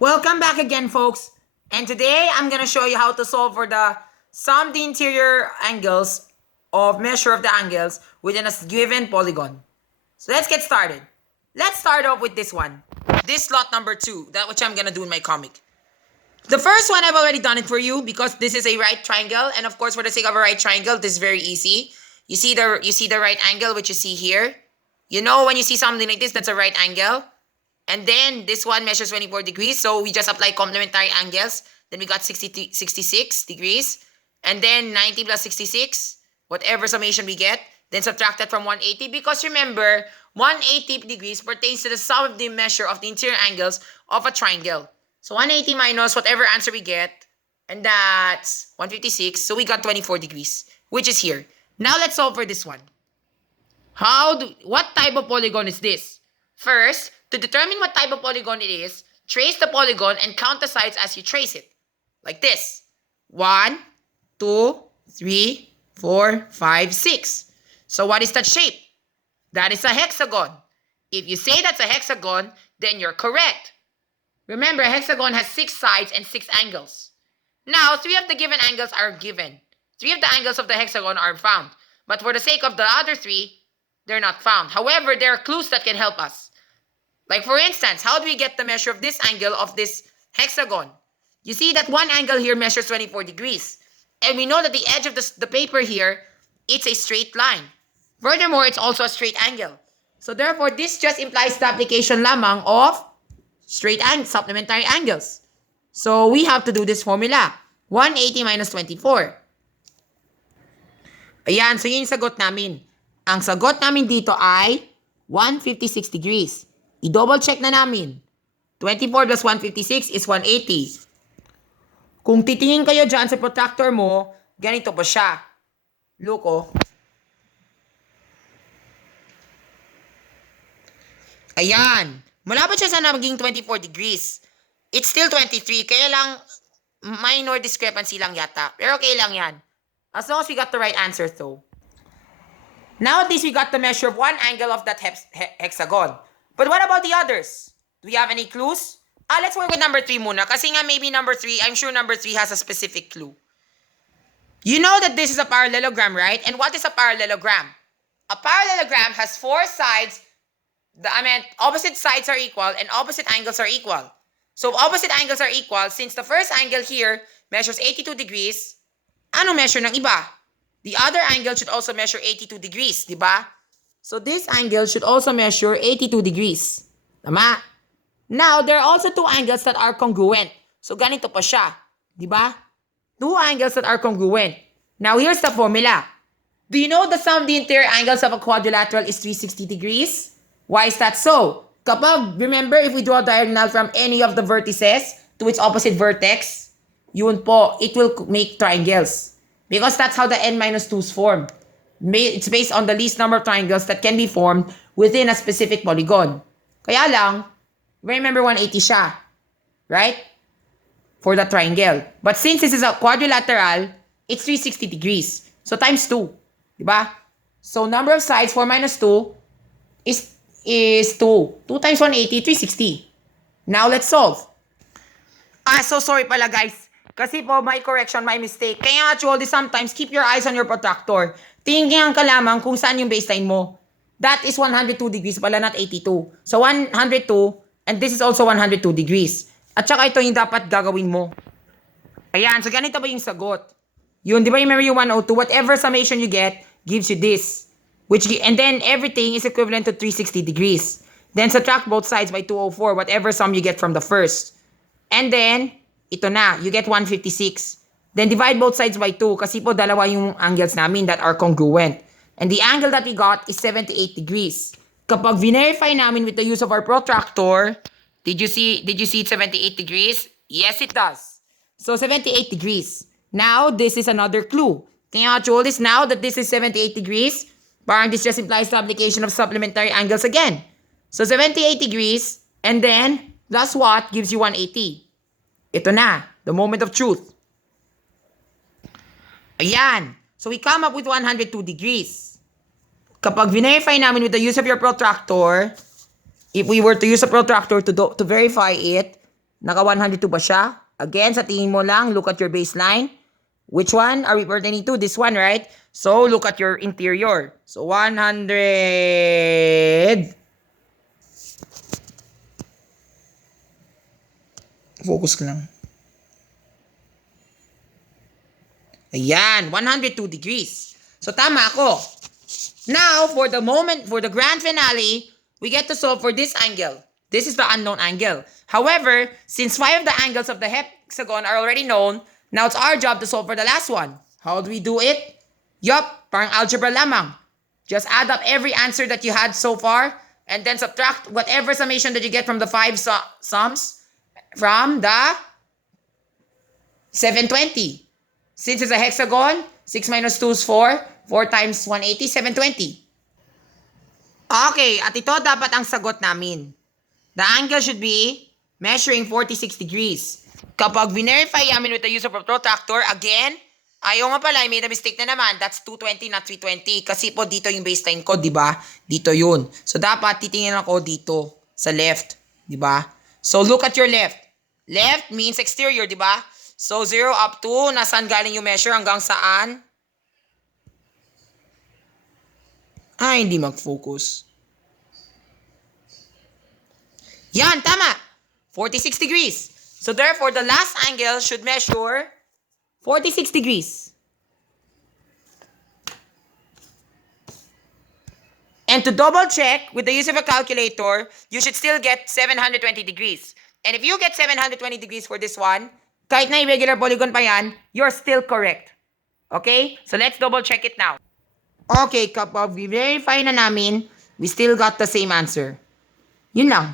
Welcome back again, folks. And today I'm going to show you how to solve for the sum the interior angles of measure of the angles within a given polygon. So let's get started. Let's start off with this one. This slot number 2, that which I'm going to do in my comic. The first one I've already done it for you because this is a right triangle, and of course for the sake of a right triangle, this is very easy. You see the right angle which you see here. You know when you see something like this, that's a right angle. And then this one measures 24 degrees. So we just apply complementary angles. Then we got 66 degrees. And then 90 plus 66, whatever summation we get. Then subtract that from 180. Because remember, 180 degrees pertains to the sum of the measure of the interior angles of a triangle. So 180 minus whatever answer we get. And that's 156. So we got 24 degrees, which is here. Now let's solve for this one. What type of polygon is this? First, to determine what type of polygon it is, trace the polygon and count the sides as you trace it. Like this. 1, 2, 3, 4, 5, 6. So what is that shape? That is a hexagon. If you say that's a hexagon, then you're correct. Remember, a hexagon has 6 sides and 6 angles. Now, 3 of the given angles are given. 3 of the angles of the hexagon are found. But for the sake of the other 3, they're not found. However, there are clues that can help us. Like for instance, how do we get the measure of this angle of this hexagon? You see that one angle here measures 24 degrees. And we know that the edge of the paper here, it's a straight line. Furthermore, it's also a straight angle. So therefore, this just implies the application lamang of supplementary angles. So we have to do this formula. 180 minus 24. Ayan, so yun yung sagot namin. Ang sagot namin dito ay 156 degrees. I-double check na namin. 24 plus 156 is 180. Kung titingin kayo dyan sa protractor mo, ganito pa siya. Look, oh. Ayan. Malapit siya sa naging 24 degrees. It's still 23. Kaya lang, minor discrepancy lang yata. Pero okay lang yan. As long as we got the right answer though. Now at least we got the measure of one angle of that hexagon. But what about the others? Do we have any clues? Let's work with number 3 muna. Kasi nga maybe number 3, I'm sure number 3 has a specific clue. You know that this is a parallelogram, right? And what is a parallelogram? A parallelogram has 4 sides. Opposite sides are equal and opposite angles are equal. So opposite angles are equal. Since the first angle here measures 82 degrees, ano measure ng iba? The other angle should also measure 82 degrees, di ba? So this angle should also measure 82 degrees. Tama? Now, there are also 2 angles that are congruent. So ganito pa siya. Di ba? 2 angles that are congruent. Now, here's the formula. Do you know the sum of the interior angles of a quadrilateral is 360 degrees? Why is that so? Remember, if we draw a diagonal from any of the vertices to its opposite vertex, yun po, it will make triangles. Because that's how the n-2's form. It's based on the least number of triangles that can be formed within a specific polygon. Kaya lang, remember 180 siya. Right? For the triangle. But since this is a quadrilateral, it's 360 degrees. So times 2. Diba? So number of sides, 4 minus 2, is 2. 2 times 180, 360. Now let's solve. So sorry pala guys. Kasi po, my correction, my mistake. Kaya actually, sometimes, keep your eyes on your protractor. Tingnan ka lamang kung saan yung baseline mo. That is 102 degrees pala, not 82. So, 102, and this is also 102 degrees. At saka ito yung dapat gagawin mo. Ayan, so ganito ba yung sagot? Yun, di ba remember yung 102? Whatever summation you get, gives you this. And then, everything is equivalent to 360 degrees. Then, subtract both sides by 204, whatever sum you get from the first. And then, ito na, you get 156. Then divide both sides by 2 kasi po dalawa yung angles namin that are congruent. And the angle that we got is 78 degrees. Kapag verify namin with the use of our protractor, did you see it 78 degrees? Yes, it does. So 78 degrees. Now, this is another clue. Can you actually this now that this is 78 degrees? Parang this just implies the application of supplementary angles again. So 78 degrees, and then, that's what gives you 180. Ito na, the moment of truth. Ayan. So we come up with 102 degrees. Kapag verify namin with the use of your protractor, if we were to use a protractor to verify it, Naka 102 ba siya? Again, sa tingin mo lang, look at your baseline. Which one are we pertaining to? This one, right? So, look at your interior. So, 100. Focus ka lang. Ayan, 102 degrees. So, tama ako. Now, for the grand finale, we get to solve for this angle. This is the unknown angle. However, since 5 of the angles of the hexagon are already known, now it's our job to solve for the last one. How do we do it? Yup, parang algebra lamang. Just add up every answer that you had so far and then subtract whatever summation that you get from the 5 sums from the 720. Since it's a hexagon, 6 minus 2 is 4. 4 times 180, 720. Okay, at ito dapat ang sagot namin. The angle should be measuring 46 degrees. Kapag verify namin with the use of a protractor, again, ayaw nga pala, I made a mistake na naman. That's 220, not 320. Kasi po dito yung baseline ko, di ba? Dito yun. So dapat titingin ako dito, sa left. Di ba? So look at your left. Left means exterior, di ba? So 0 up to, nasaan galing yung measure, hanggang saan? Hindi mag-focus. Yan, tama. 46 degrees. So therefore, the last angle should measure 46 degrees. And to double check, with the use of a calculator, you should still get 720 degrees. And if you get 720 degrees for this one, kahit na irregular polygon pa yan, you're still correct. Okay? So let's double check it now. Okay, kapag we verify na namin, we still got the same answer. Yun lang.